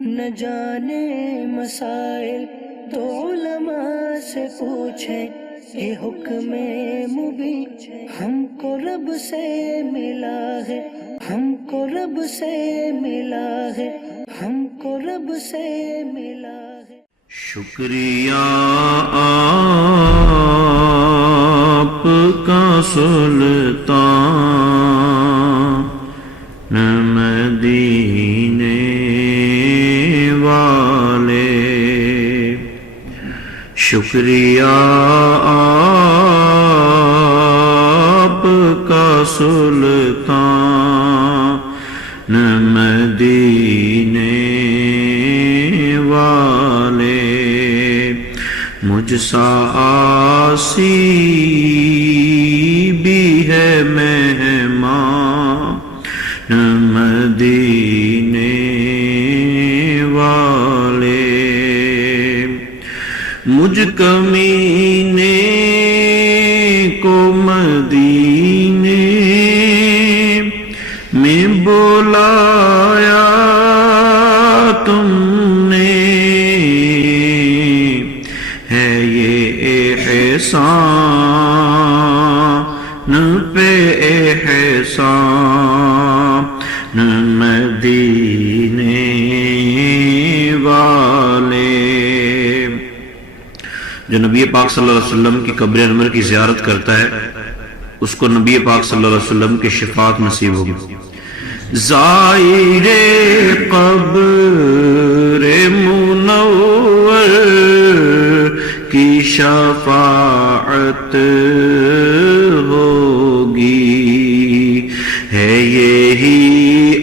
نہ جانے مسائل تو علماء سے پوچھیں، یہ حکم مبین ہم کو رب سے ملا ہے، ہم کو رب سے ملا ہے، ہم کو رب سے ملا ہے۔ شکریہ آپ کا سلطان مدینے والے، شکریہ آپ کا سلطان مدینے والے، مجھ سا عاصی بھی ہے مہمان مدینے والے، مجھ کمینے کو مدینے میں بلایا تم نے، ہے یہ احسان پہ احسان مدینے والے۔ جو نبی پاک صلی اللہ علیہ وسلم کی قبر انور کی زیارت کرتا ہے اس کو نبی پاک صلی اللہ علیہ وسلم کی شفاعت نصیب ہوگی۔ زائر قبر منور کی شفاعت ہوگی، ہے یہی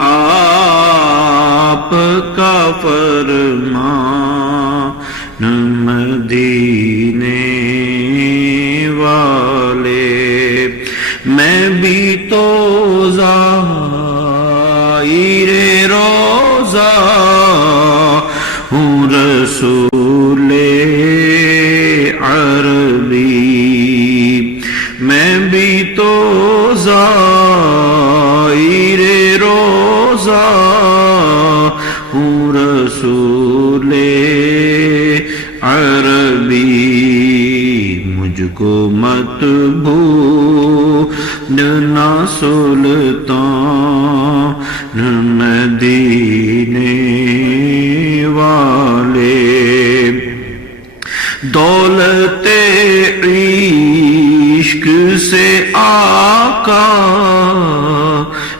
آپ کا فرمان مدینے والے، میں بھی تو زائر روضہ ہوں رسول عربی، میں بھی تو زائر روضہ ہوں رسول عربی، مجھ کو مت بھولنا سلطان مدینے والے، دولت عشق سے آقا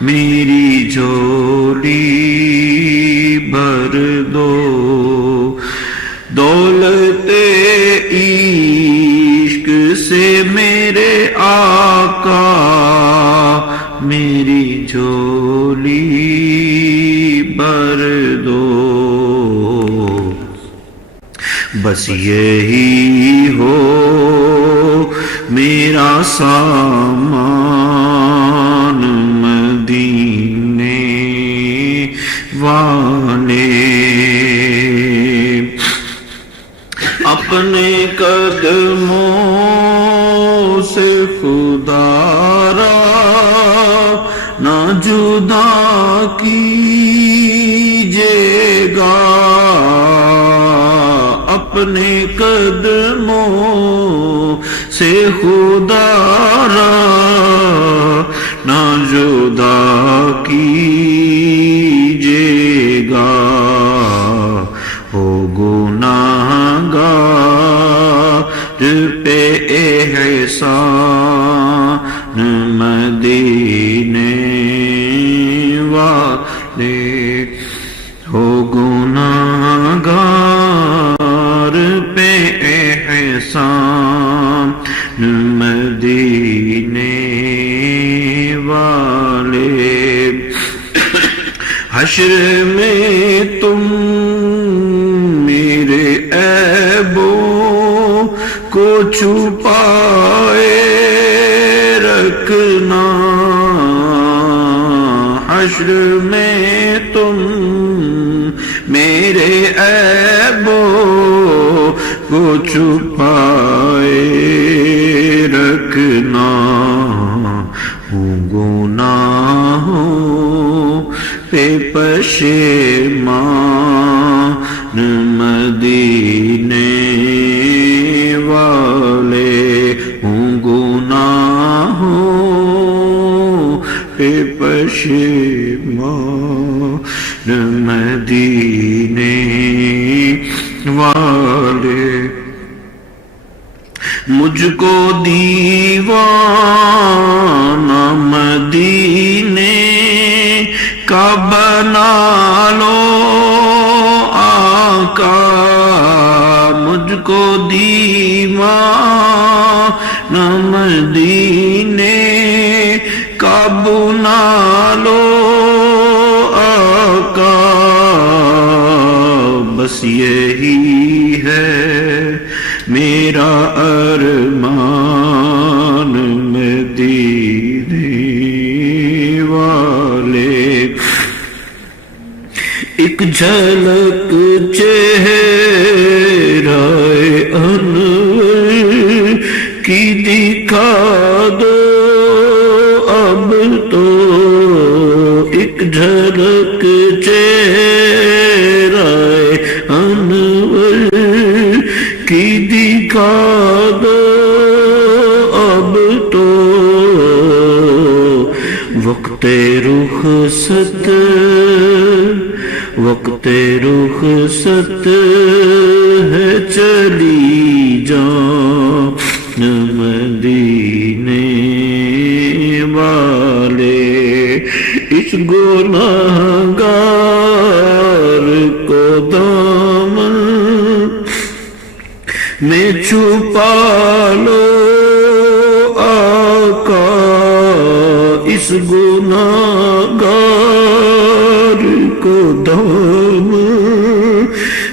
میری جھولی بھر دو، دولت عشق سے میرے آقا میری جھولی بھر دو، بس یہی ہو میرا سامان مدینے والے، اپنے قدموں سے خدا را نہ جدا کیجیے گا، اپنے قدموں سے خدا را نہ جدا کیجیے گا، ہو گناہگار پہ احسان مدینے والے، ہو گناہگار پہ احسان مدینے والے، حشر میں تم میرے عیبوں کو چھپائے رکھنا، حشر میں تم میرے عیبوں کو چھپائے رکھنا، ہوں گناہوں پہ پشیمان مدینے والے، مجھ کو دیوانہ مدینے کا بنا لو آقا، مجھ کو دیوانہ مدینے کا بنا لو آقا، بس یہی ہے میرا ارمان مدینے والے، ایک جھلک چہرہ انور کی دکھا دو اب تو، ایک جھلک چہرہ انور کی دکھا دو اب تو، وقت رخصت ہے چلی جان مدینے والے، اس گناہگار کو دامن میں چھپا لو آقا، اس گناہگار کو دامن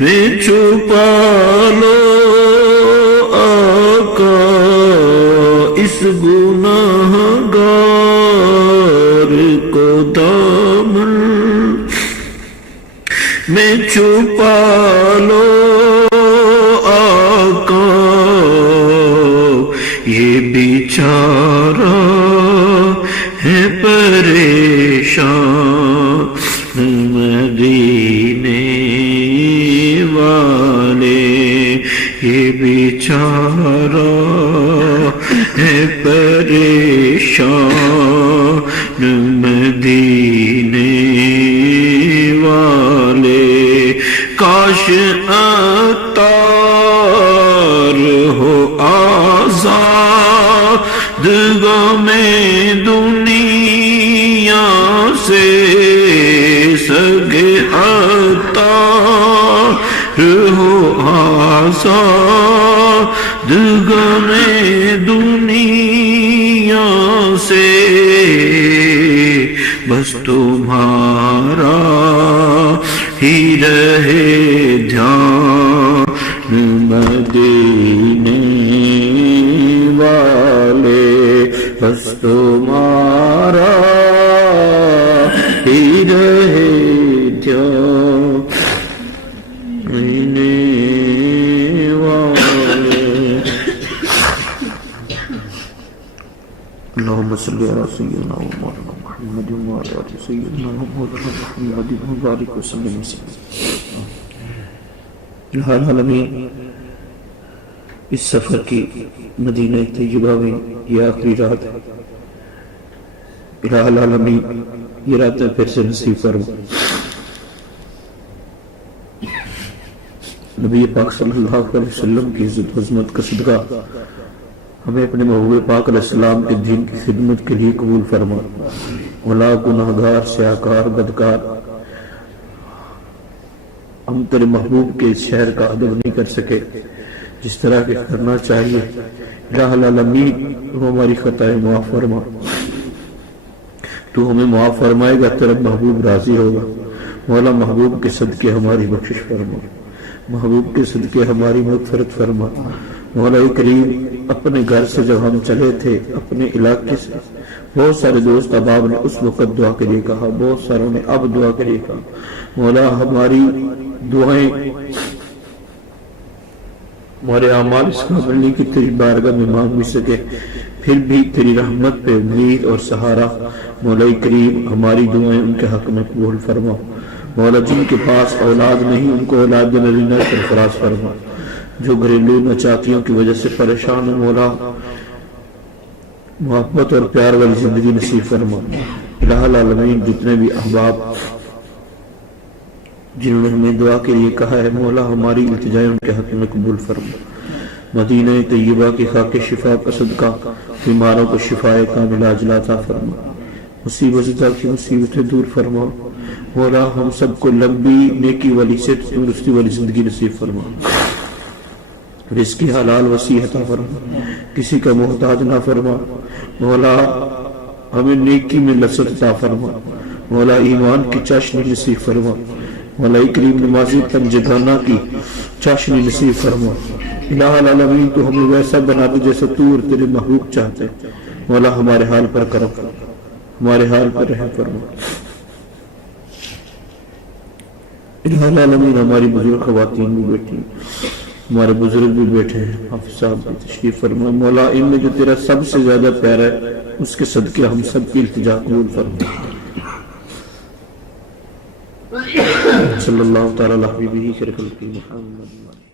میں چھپا لو آقا، اس گناہگار کو دامن میں چھپا لو آقا، یہ بیچارہ ہے پریشان مدینے والے، یہ بیچارہ ہے پریشان مدینے والے، کاش عطار ہو آزاد غم دنیا سے، سگے عطار ہو آزاد غم دنیا سے، بس تمہارا ہی رہے دھیان مدینے والے، بس تمہارا ہی رہے دھیان مدینے والے۔ اللہم صلی علی سیدنا مولانا محمد وعلی آل سیدنا مولانا محمد وبارک وسلم۔ الہ العالمین، اس سفر کی مدینہ طیبہ میں یہ آخری رات ہے، الہ العالمین یہ راتیں پھر سے نصیب فرما۔ نبی پاک صلی اللہ علیہ وسلم کی عزت و عظمت کا صدقہ ہمیں اپنے محبوب پاک علیہ السلام کے دین کی خدمت کے لیے قبول فرما۔ ولا گناہگار سیاکار بدکار ہم تیرے محبوب کے اس شہر کا ادب نہیں کر سکے جس طرح کہ کرنا چاہیے، الہ العالمین تو ہماری خطائیں معاف فرما، تو ہمیں معاف فرمائے گا، تیرا محبوب راضی ہوگا۔ مولا محبوب کے صدقے ہماری بخشش فرما، محبوب کے صدقے ہماری مغفرت فرما۔ مولا کریم، اپنے گھر سے جب ہم چلے تھے، اپنے علاقے سے، بہت سارے دوست احباب نے اس وقت دعا کے لیے کہا، بہت ساروں نے اب دعا کے لیے کہا۔ مولا ہماری دعائیں، ہمارے اعمال اس قابل نہیں کہ تیری بارگاہ میں مانگ بھی سکے، پھر بھی تیری رحمت پہ امید اور سہارا۔ مولا کریم، ہماری دعائیں ان کے حق میں قبول فرما۔ مولا جن کے پاس اولاد نہیں، ان کو اولاد نرینہ سرفراز فرما۔ جو گھریلو ناچاکیوں کی وجہ سے پریشان ہیں، مولا محبت اور پیار والی زندگی نصیب فرما۔ الہ العالمین، جتنے بھی احباب جنہوں نے ہمیں دعا کے لیے کہا ہے مولا ہماری التجائیں ان کے حق میں قبول فرما. مدینہ طیبہ کی خاک شفا کا صدقہ بیماروں کو شفائے کاملہ عاجلہ عطا فرما. مصیبت زدہ کی مصیبتیں دور فرما. مولا ہم سب کو لمبی نیکی والی صحت تندرستی والی زندگی نصیب فرما. رزق حلال وسیع عطا فرما. کسی کا محتاج نہ فرما. مولا ہمیں نیکی میں لذت عطا فرما. مولا ایمان کی چاشنی نصیب فرما. مولا کریم نمازی تنجدانہ کی چاشنی نصیب فرما. الہ العالمین تو ہمیں ویسا بنا دے جیسا تو اور تیرے محبوب چاہتے. مولا ہمارے حال پر کرم فرما. ہمارے حال پر رحم فرما. الہ العالمین ہماری بزرگ خواتین بھی بیٹھی ہیں, ہمارے بزرگ بھی بیٹھے ہیں, حافظ صاحب بھی تشریف فرما. مولا ان میں جو تیرا سب سے زیادہ پیارا ہے اس کے صدقے ہم سب کی التجا قبول فرما. صلی اللہ تعالی علیہ وسلم.